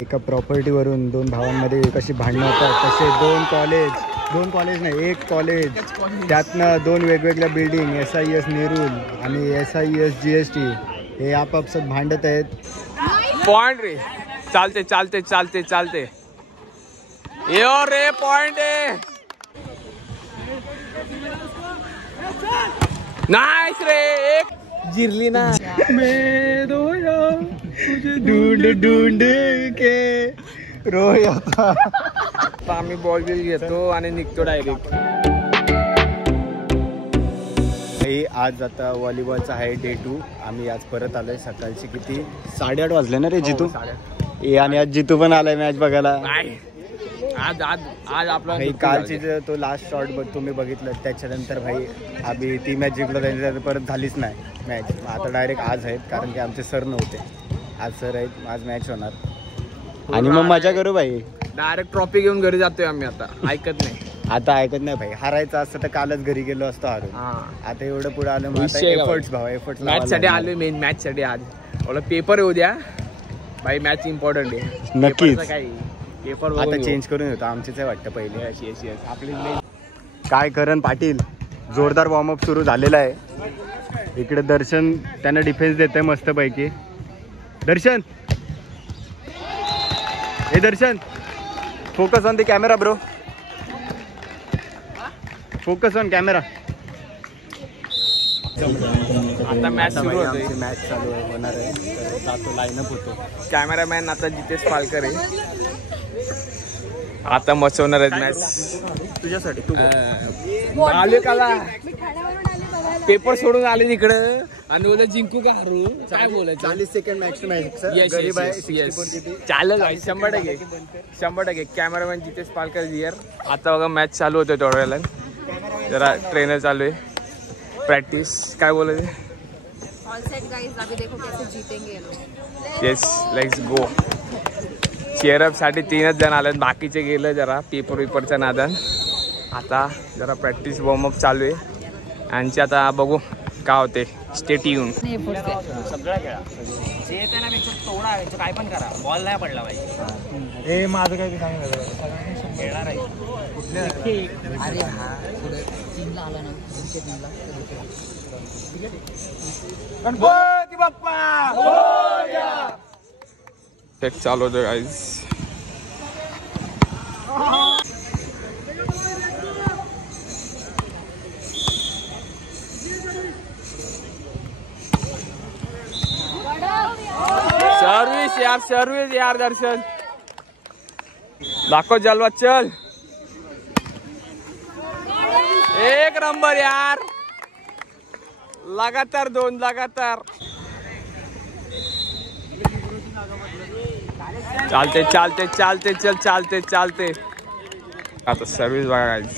एका प्रॉपर्टीवरून दोन भावांमध्ये कशी भांडणं होतात तसे दोन कॉलेज नाही एक कॉलेज त्यातनं दोन वेगवेगळ्या बिल्डिंग SIS नेरूल आणि SIS GST हे आपापसात भांडत आहेत. पॉइंट रे चालते चालते चालते चालते ये रे पॉइंट आहे. नाईस रे एक जिरली ना. मैं रोया तुझे ढूंढ ढूंढ के रोया था. आम्ही बॉल बिल घेतो आणि निघतो डायरेक्ट. आज आता व्हॉलीबॉलचा आहे डे 2. आम्ही आज परत आलोय सकाळची किती 8:30 वाजले ना रे जितू. आणि आज जितू पण आलाय मॅच बघायला. आज आज आज आपला कालची तो लास्ट शॉट तुम्ही बघितलं त्याच्यानंतर भाई आम्ही ती मॅच जिंकलो त्यानंतर परत झालीच नाही मॅच. आता डायरेक्ट आज आहेत कारण की आमचे सर नव्हते. आज सर आहेत आज मॅच होणार आणि मग मजा करू भाई. डायरेक्ट ट्रॉफी घेऊन घरी जातोय आम्ही. आता ऐकत नाही भाई. हारायचं असतं तर कालच घरी गेलो असतो हारून. आता एवढं पुढे आलं एफर्ट्स मॅच साठी आलोय. मेन मॅच साठी आज पेपर येऊ द्या भाई. मॅच इम्पॉर्टंट आहे नक्कीच. काही पेपर आता चेंज करून येतो आमचेच वाटतं पहिले. आपली काय करण पाटील जोरदार वॉर्मअप सुरू झालेला आहे. इकडे दर्शन त्यांना डिफेन्स देत आहे मस्त पैकी. दर्शन हे Darshan focus on the camera bro. Focus on camera. आता मॅच सुरू होतोय. मॅच चालू होणार आहे तर जातो लाईनअप होतो. कॅमेरामॅन आता जितेश पालकर आहे. आता मचवणार आहेत मॅच तुझ्यासाठी. तू आले काला पेपर सोडून आले तिकडं आणि बोल जिंकू का हरू काय बोलायचं. 40 सेकंड मॅच टू मॅच. चालेल 100%. Cameraman Jitesh Palkar here. आता बघा मॅच चालू होतोय थोड्या वेळेला. जरा ट्रेनर चालू आहे प्रॅक्टिस. काय बोलायचं. Yes let's go. चेअरअप साठी 3च जण आलेत. बाकीचे गेलं जरा पेपरच्या नादान. आता जरा प्रॅक्टिस वॉर्मअप चालू आहे यांची. आता बघू काय होते. Stay tune. सगळं खेळा जे त्यापेक्षा तोडा काय पण करा बॉल नाही पडला पाहिजे. हे माझं काही सांगितलं खेळणार आहे गणपती बाप्पा. टेक चालू होतं गाईज. सर्विस यार दर्शन दाखव जलवा. चल एक नंबर यार. लगातार 2 लगातार. चालते चालते चालते चल चालते चालते. आता सर्विस बघा गाईज.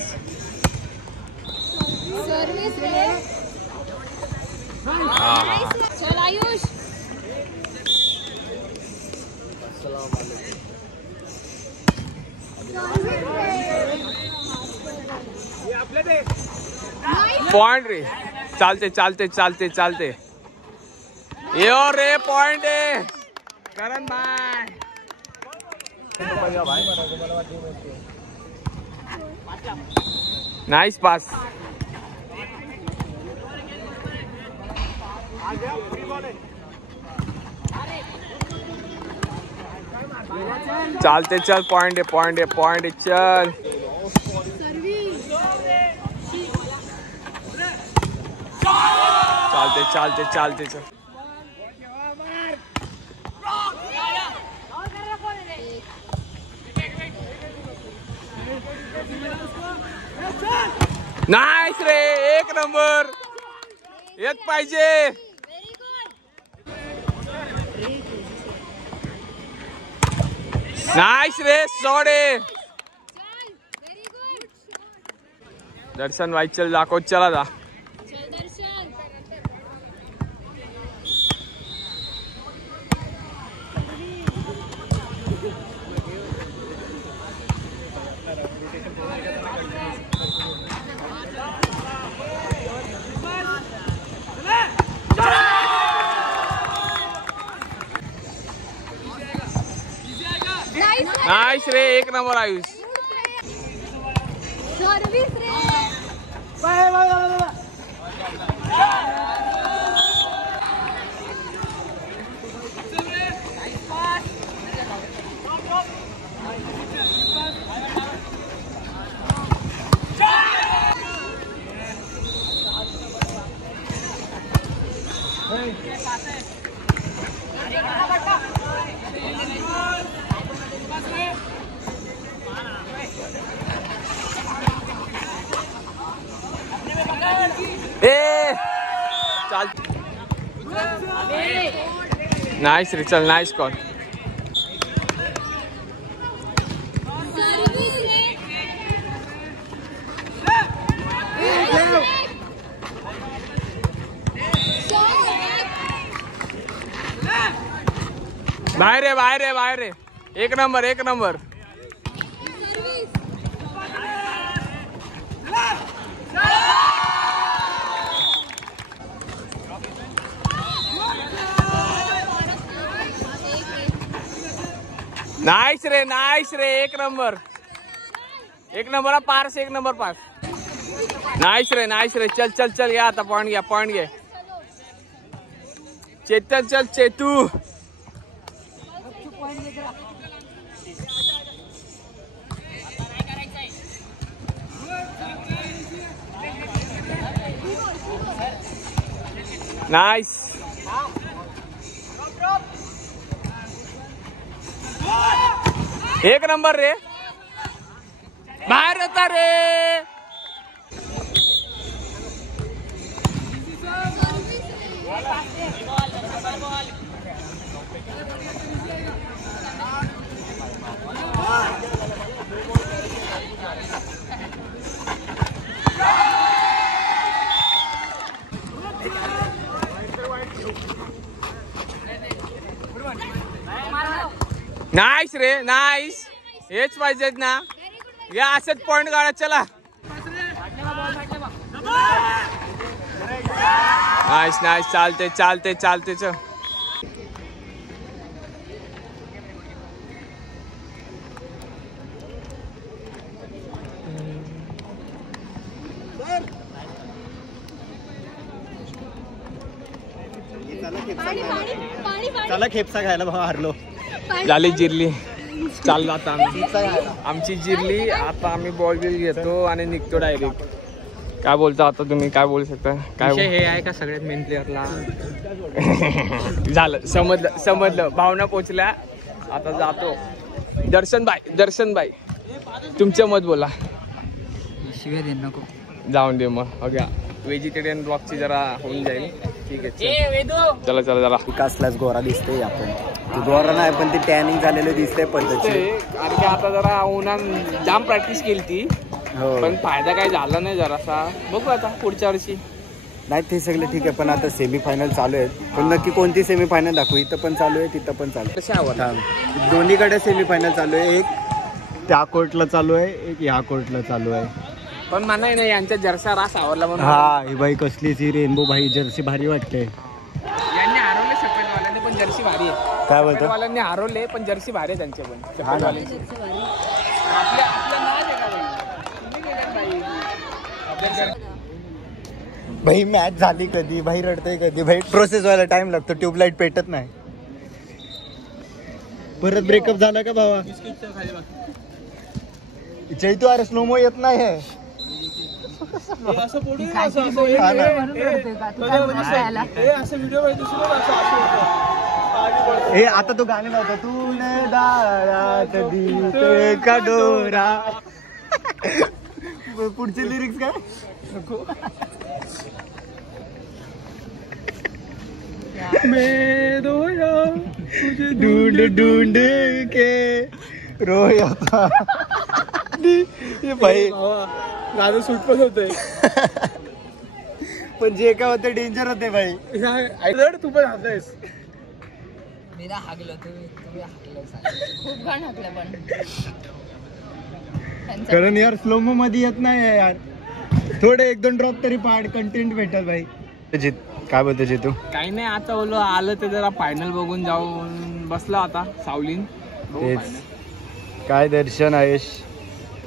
चल आयुष. पॉइंट रे चालते चालते चालते चालते यो रे पॉइंट आहे. करण भाई नाईस पास. चालते चल. पॉइंट आहे चल. चालते चल. नाईस रे एक नंबर. एक पाहिजे. नाईस रे सोडे. दर्शन भाई चल दाखव. चला जा. नाईस रे, एक नंबर आयुष. चाल. नाईस रे, चल नाईस कॉल. बाहेर रे, बाहेर रे, बाहेर रे. एक नंबर, एक नंबर. नाईस रे, नाईस रे, एक नंबर. एक नंबर पास, एक नंबर पास. नाईस रे, नाईस रे. चल चल चल, घ्या आता पॉइंट घ्या, पॉइंट घे. चेतन चल, चेतू. नाईस. एक नंबर रे. बाहेर होता रे. नाईस रे, नाईस. हेच पाहिजेत ना. या असंच पॉइंट काढा. चला. Nice, nice. चालते चालते चालते. चल. चला खेपसा खायला भावा, हरलो. झाली जिरली. चाललो आता आम्ही. आमची जिरली. आता आम्ही बॉल बिल घेतो आणि निघतो डायरेक्ट. काय बोलता आता तुम्ही, काय बोलू शकता? काय हे आहे का सगळ्यात मेन प्लेअरला? झालं, समजलं समजलं. भावना पोचल्या. आता जातो. दर्शन भाई तुमचं मत बोला. शिव्या दे नको. जाऊन दे मग. ओके, व्हेजिटेरियन ब्लॉगची जरा होऊन जाईल. ठीक आहे, चला चला चला. विकासलाच गोरा दिसते. आपण तू गोरा नाही पण ती टॅनिंग झालेलं दिसतंय पद्धतशीर. कारण की आता जरा उन्हात जाम प्रॅक्टिस केली ती, पण फायदा काही झाला नाही जरासा. बघू आता पुढच्या वर्षी. नाही ते सगळं ठीक आहे, पण आता सेमीफायनल चालू आहेत. पण नक्की कोणती सेमीफायनल दाखवू? इथं पण चालू आहे, तिथं पण चालू आहे. कशा आवडतात? दोन्हीकडे सेमीफायनल चालू आहे. एक त्या कोर्टला चालू आहे, एक ह्या कोर्टला चालू आहे. पण म्हणा नाही, यांच्या जर्सा रास आवडला म्हणून. हा, ही बाई कसलीच ही रेनबो भाई जर्सी भारी वाटते. यांनी हरवले सफेदवाल्यांनी, पण जर्सी भारी आहे. काय बोलतो? सफेदवाल्यांनी हरवले पण जर्सी भारी आहे त्यांचे पण. सफेदवाल्यांची आपल्या नाद आहे का भाई? मॅच झाली कधी भाई, रडतंय कधी भाई. प्रोसेस व्हायला टाइम लागतो. ट्यूबलाईट पेटत नाही. परत ब्रेकअप झाला का भावा? चैतू अरे स्लोमो येत नाही आहे. हे आता तो गाणे लावतो. तू कधी का डोरा. पुढचे लिरिक्स काय? मैं रोया तुझे ढूंढ ढूंढ के रोया था. हे भाई गाणं सुट पण होतंय. पण जे काय होतं डेंजर होते भाई. तू पण हाकलंयस. मी ना हागलो, तुम्ही हागलं. खूप घाण हागलं पण. कारण यार स्लोमो मध्ये येत नाही यार. थोडे 1-2 ड्रॉप तरी पाड, कंटेंट भेटल भाई. जित काय बोलतो जितू? काही नाही, आता बोललो आलं ते जरा फायनल बघून जाऊन बसला आता सावलीन. काय दर्शन आयश?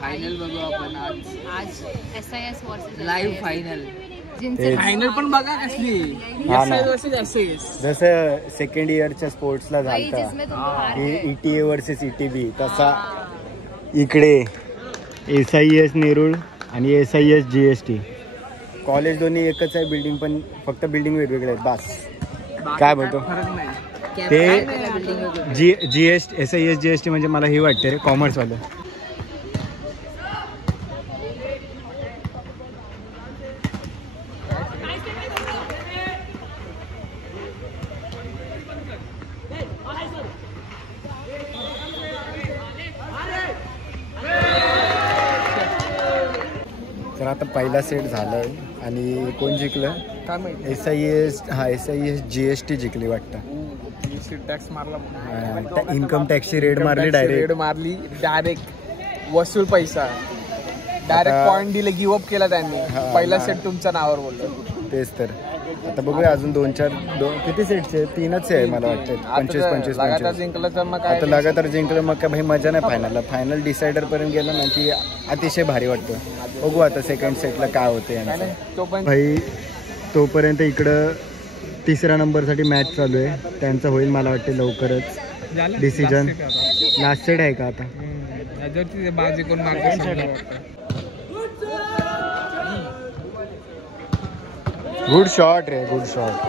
फायनल बघू आपण आज SIS वर्सेस लाईव्ह फायनल. जिंकले. फायनल पण बघा कसली. हा ना. SIS. जसं सेकंड इयरच्या स्पोर्ट्सला भाई, झालता जिसमें तुम हार की गए. ETA वर्सेस ETB, तसा इकडे SIS नेरूळ आणि SIS GST. कॉलेज दोन्ही एकच आहे, बिल्डिंग पण फक्त बिल्डिंग वेगवेगळे आहेत बस. काय बोलतो? फरक नाही. ते GST SIS GST म्हणजे मला हे वाटते रे, कॉमर्सवालं. तर आता पहिला सेट झालाय आणि कोण जिंकलं? काय माहिती. SIS GST जिंकली वाटतं. टॅक्स मारला. इन्कम टॅक्सची रेड मारली रेड डायरेक्ट. मारली डायरेक्ट. वसूल पैसा डायरेक्ट आता- पॉइंट दिले, गिव्ह अप केला त्यांनी. हा, पहिला हा. सेट तुमच्या नावावर बोललो. तेच तर. आता बघूया अजून दोन किती सेटचे? 3च आहे मला वाटतं. 25 लगातार जिंकलं तर मग काय आता लगातार जिंकलं मग काय भाई मजा नाही फायनलला. फायनल डिसायडर पर्यंत गेलं ना की अतिशय भारी वाटतं. बघू आता सेकंड सेटला काय होते काय यांचं. नाही, तो पण भाई तोपर्यंत इकडं तिसऱ्या नंबरसाठी मॅच चालू आहे. त्यांचं होईल मला वाटते लवकरच डिसिजन. लास्ट सेट आहे का आता? बाजी कोण गुड शॉट रे, गुड शॉट.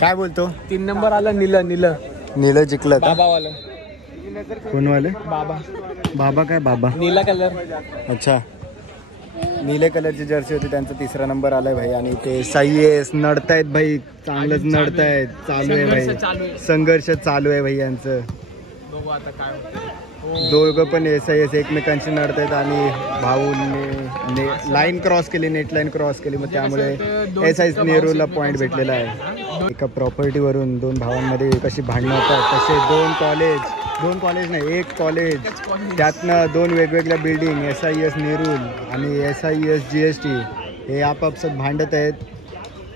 काय बोलतो? 3 नंबर आला. नीलं नीला जिंकलं का? बाबावालं. कोणवाले? बाबा बाबा काय बाबा? नीला कलर. अच्छा, निळे कलरची जर्सी होती, त्यांचा तिसरा नंबर आलाय भाई. आणि ते SIS नडतायत भाई, चांगलंच नडतायत. चालू आहे भाई, संघर्ष चालू आहे भाई यांचं. बघू आता काय होतं. दोघं पण SIS एकमेकांशी नडतायत आणि भाऊने लाईन क्रॉस केली, नेट लाईन क्रॉस केली, मग त्यामुळे SIS नेहरूला पॉईंट भेटलेला आहे. एका प्रॉपर्टीवरून दोन भावांमध्ये कशी भांडणं होतात तसे दोन कॉलेज नाही, एक कॉलेज, त्यातनं दोन वेगवेगळ्या बिल्डिंग, SIS नेरूळ आणि SIS GST हे आपापसात भांडत आहेत.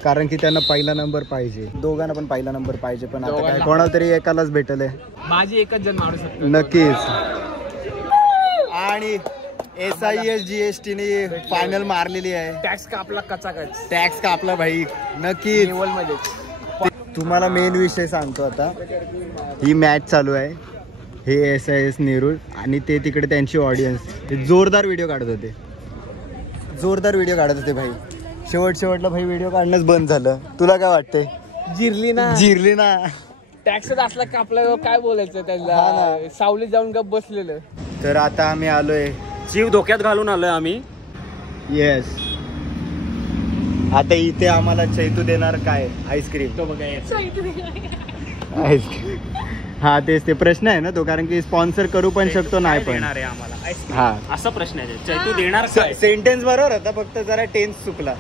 कारण की त्यांना पहिला नंबर पाहिजे, दोघांना पण पहिला नंबर पाहिजे. पण आता काय, कोणाला तरी एकालाच भेटल आहे. माझी एकच जण मारू शकतो नक्कीच. आणि SIS GST ने फायनल मारलेली आहे. टॅक्स कापला कचाकच. टॅक्स कापला भाई, नक्कीच. लेवल मध्येच. तुम्हाला मेन विषय सांगतो आता. ही मॅच चालू आहे, हे SIS नेरूळ आणि ते तिकडे त्यांची ऑडियन्स जोरदार व्हिडिओ काढत होते भाई. शेवटला भाई व्हिडिओ काढणंच बंद झालं. तुला काय वाटतंय? जिरली ना. टॅक्सच असला कापला, काय बोलायचं हा त्याला. ना. सावली जाऊन गप बसलेलं. तर आता आम्ही आलोय, जीव धोक्यात घालून आलोय आम्ही. येस. आता इथे आम्हाला चैतू देणार काय? आईस्क्रीम. तो बघा आईस्क्रीम. हा तेच ते प्रश्न आहे ना तो, कारण की स्पॉन्सर करू पण शकतो, नाही पण. देणार आहे आम्हाला आईस्क्रीम? हा, असा प्रश्न आहे. चैतू देणार काय? सेंटेन्स बरोबर होता, फक्त जरा टेन्स चुकला.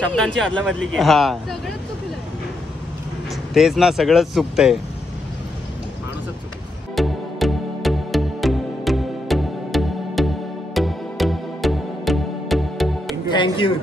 शब्दांची अदलाबदली केली. हा सगळंच चुकलं. तेच ना, सगळंच चुकतंय. माणूसच चुकला. थँक्यू.